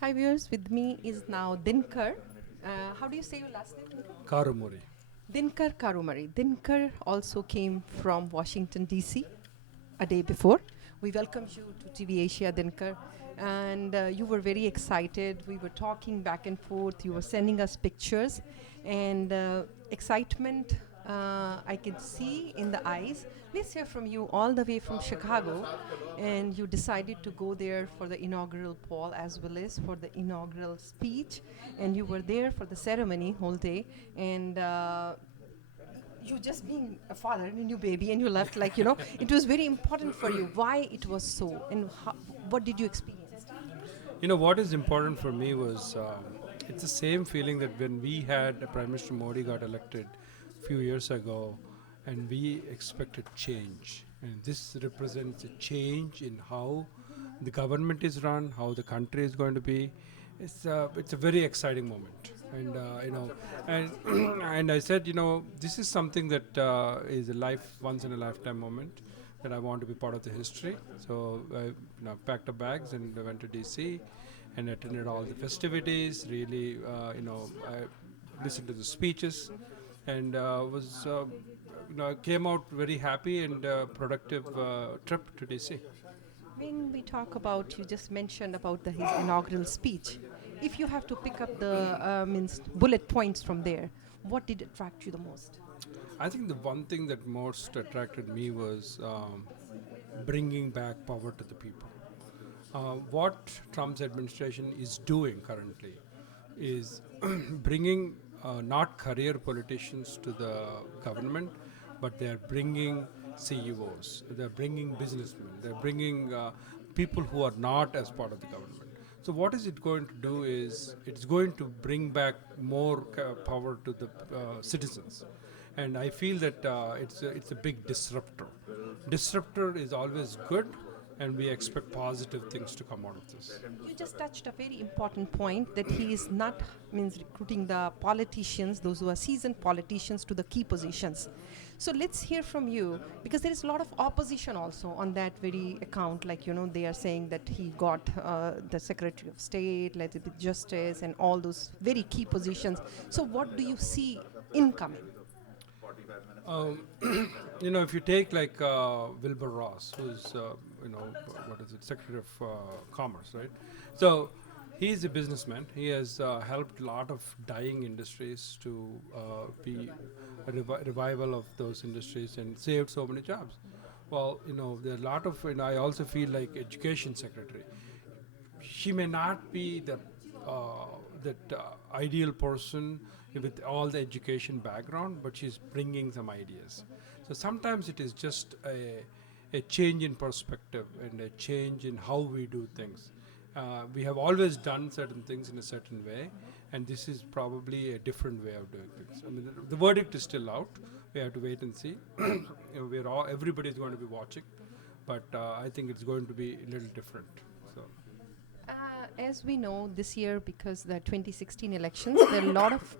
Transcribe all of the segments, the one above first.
Hi viewers, with me is now Dinkar. How do you say your last name, Dinkar? Karumari. Dinkar Karumari. Dinkar also came from Washington, D.C. a day before. We welcome you to TV Asia, Dinkar. And you were very excited. We were talking back and forth. You were sending us pictures. And excitement I can see in the eyes. Let's hear from you all the way from Chicago. And you decided to go there for the inaugural poll as well as for the inaugural speech. And you were there for the ceremony whole day. And you just being a father and a new baby and you left, like, it was very important for you. Why it was so, and what did you experience? You know what is important for me was it's the same feeling that when we had Prime Minister Modi got elected a few years ago, and we expected change, and this represents a change in how the government is run, how the country is going to be. It's a very exciting moment, and and and I said, this is something that is a once in a lifetime moment that I want to be part of the history. So I packed up bags and I went to DC and attended all the festivities. Really, I listened to the speeches and was came out very happy and productive trip to DC. When we talk about, you just mentioned about his inaugural speech, if you have to pick up the means bullet points from there, what did attract you the most? I think the one thing that most attracted me was bringing back power to the people. What Trump's administration is doing currently is bringing not career politicians to the government, but they're bringing CEOs, they're bringing businessmen, they're bringing people who are not as part of the government. So what is it going to do is it's going to bring back more power to the citizens, and I feel that it's a big disruptor. Disruptor is always good, and we expect positive things to come out of this. You just touched a very important point that he is not means recruiting the politicians, those who are seasoned politicians, to the key positions. So let's hear from you, because there is a lot of opposition also on that very account. Like, they are saying that he got the Secretary of State, let it be Justice, and all those very key positions. So what do you see incoming? Um, if you take like Wilbur Ross, who's what is it, Secretary of Commerce, right? So he's a businessman. He has helped a lot of dying industries to be a revival of those industries and saved so many jobs. Well, there are a lot of, and I also feel like Education Secretary. She may not be that ideal person with all the education background, but she's bringing some ideas. So sometimes it is just a change in perspective and a change in how we do things. We have always done certain things in a certain way, and this is probably a different way of doing things. I mean, the verdict is still out. We have to wait and see. Everybody is going to be watching, but I think it's going to be a little different. So. As we know, this year, because the 2016 elections, there are a lot of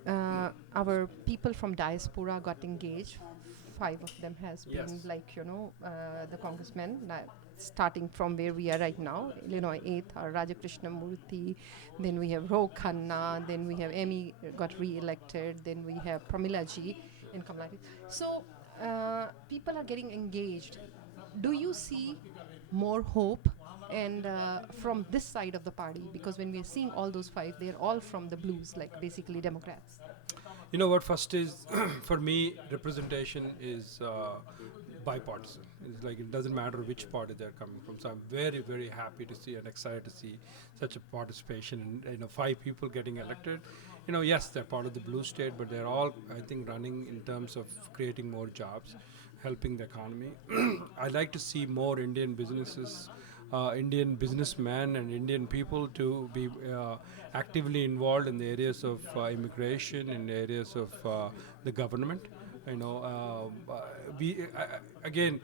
our people from diaspora got engaged. Five of them has been, Yes. like, the congressmen, starting from where we are right now, Illinois 8th, Raja Krishnamurthy, then we have Ro Khanna, then we have Amy got re-elected, then we have Pramila Ji and Kamala. So people are getting engaged. Do you see more hope and from this side of the party, because when we're seeing all those five, they're all from the blues, like basically Democrats? You know what? First is for me, representation is bipartisan. It's like it doesn't matter which party they're coming from. So I'm very, very happy to see and excited to see such a participation. And five people getting elected. Yes, they're part of the blue state, but they're all, I think, running in terms of creating more jobs, helping the economy. I like to see more Indian businesses, Indian businessmen, and Indian people to be actively involved in the areas of immigration, in the areas of the government. You know, we again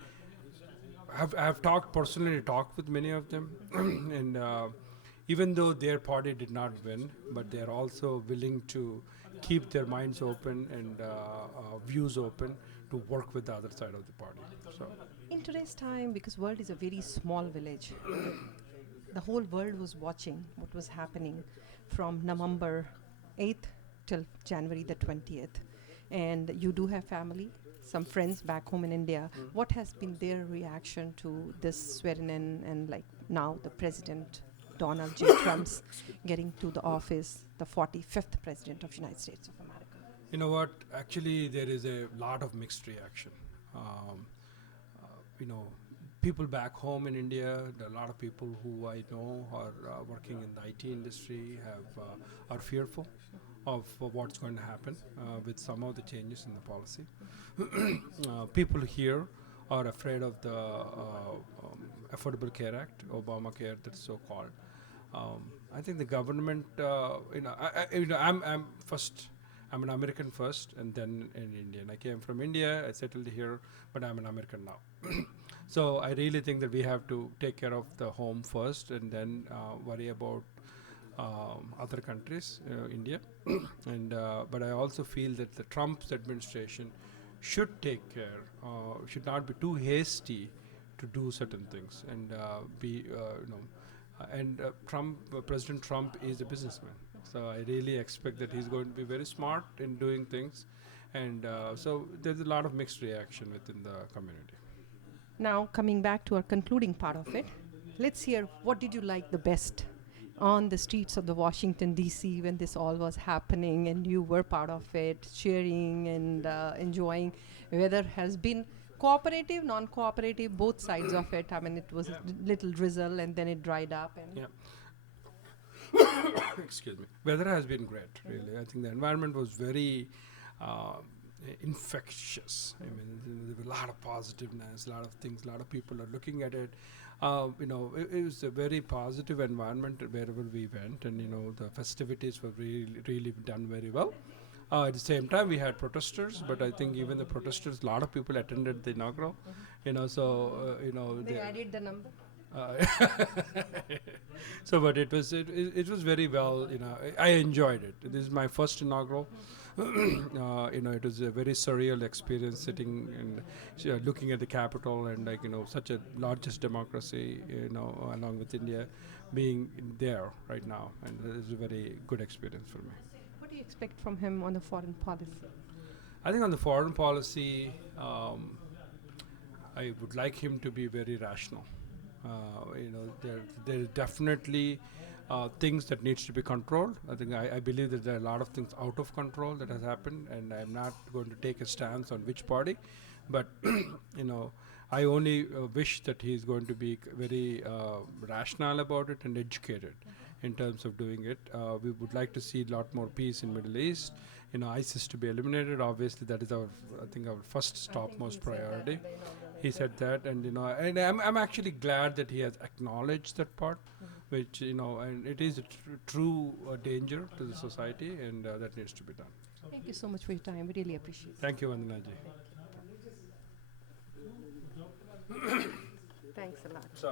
have talked personally, talked with many of them, and even though their party did not win, but they are also willing to keep their minds open and views open to work with the other side of the party. So In today's time, because world is a very small village, the whole world was watching what was happening from November 8th till January the 20th. And you do have family, some friends back home in India. What has been their reaction to this swearing in and like now the president Donald J. Trump's getting to the office, the 45th president of United States of America? You know what? Actually, there is a lot of mixed reaction. Um, you know, people back home in India, there are a lot of people who I know are working in the IT industry are fearful of what's going to happen with some of the changes in the policy. People here are afraid of the Affordable Care Act, Obamacare, that's so called. I think the government, I'm first. I'm an American first, and then an Indian. I came from India. I settled here, but I'm an American now. So I really think that we have to take care of the home first, and then worry about other countries, India. And but I also feel that the Trump's administration should take care, should not be too hasty to do certain things, and President Trump is a businessman. So I really expect that he's going to be very smart in doing things, and so there's a lot of mixed reaction within the community. Now, coming back to our concluding part of it, let's hear what did you like the best on the streets of the Washington D.C. when this all was happening and you were part of it, cheering and enjoying. Weather has been cooperative, non-cooperative, both sides of it. I mean, it was a little drizzle and then it dried up. And Yeah. Excuse me. Weather has been great, really. I think the environment was very infectious. I mean, there were a lot of positiveness, a lot of things, a lot of people are looking at it. It was a very positive environment wherever we went, and the festivities were really done very well. At the same time, we had protesters, but I think even the protesters, a lot of people attended the inaugural. they added the number. Uh, but it was very well. I enjoyed it. This is my first inaugural. It was a very surreal experience sitting and looking at the Capitol and such a largest democracy, along with India, being there right now, and it was a very good experience for me. What do you expect from him on the foreign policy? I think on the foreign policy, I would like him to be very rational. There are definitely things that needs to be controlled. I think I believe that there are a lot of things out of control that has happened, and I'm not going to take a stance on which party, but I only wish that he's going to be very rational about it and educated in terms of doing it. We would like to see a lot more peace in Middle East. ISIS to be eliminated. Obviously, that is our first topmost priority. He said that, and I'm actually glad that he has acknowledged that part, which and it is a true danger to the society, and that needs to be done. Thank you so much for your time. We really appreciate it. Thank you, Vandana ji. Thanks a lot.